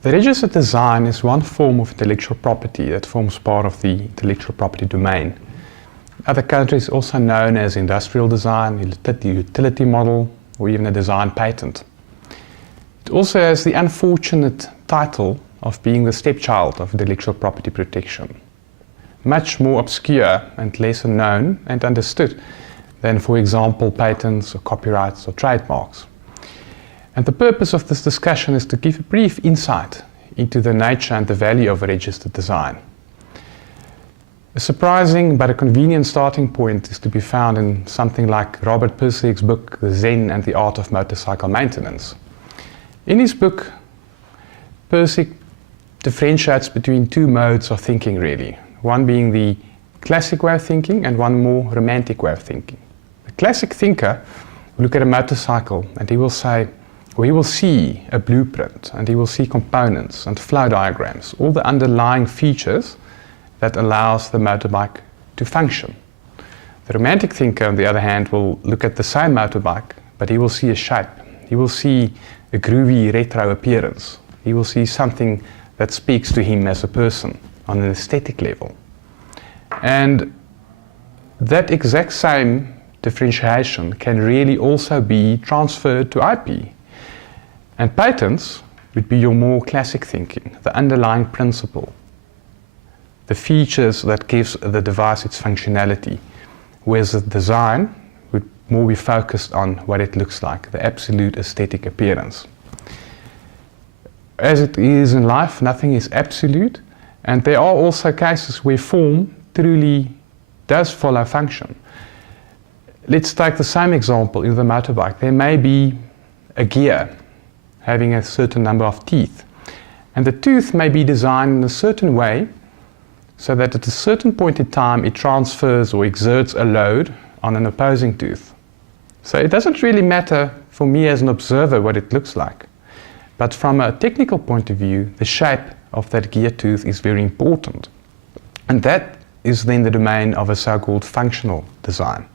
The registered design is one form of intellectual property that forms part of the intellectual property domain. In other countries, also known as industrial design, the utility model, or even a design patent. It also has the unfortunate title of being the stepchild of intellectual property protection. Much more obscure and lesser known and understood than, for example, patents or copyrights or trademarks. And the purpose of this discussion is to give a brief insight into the nature and the value of a registered design. A surprising but a convenient starting point is to be found in something like Robert Pirsig's book, The Zen and the Art of Motorcycle Maintenance. In his book, Pirsig differentiates between two modes of thinking really, one being the classic way of thinking and one more romantic way of thinking. The classic thinker will look at a motorcycle and he will say, or he will see a blueprint and he will see components and flow diagrams, all the underlying features that allows the motorbike to function. The romantic thinker, on the other hand, will look at the same motorbike, but he will see a shape. He will see a groovy retro appearance. He will see something that speaks to him as a person on an aesthetic level. And that exact same differentiation can really also be transferred to IP. And patents would be your more classic thinking, the underlying principle, the features that gives the device its functionality, whereas the design would more be focused on what it looks like, the absolute aesthetic appearance. As it is in life, nothing is absolute, and there are also cases where form truly does follow function. Let's take the same example in the motorbike. There may be a gear having a certain number of teeth, and the tooth may be designed in a certain way so that at a certain point in time it transfers or exerts a load on an opposing tooth. So it doesn't really matter for me as an observer what it looks like, but from a technical point of view, the shape of that gear tooth is very important, and that is then the domain of a so-called functional design.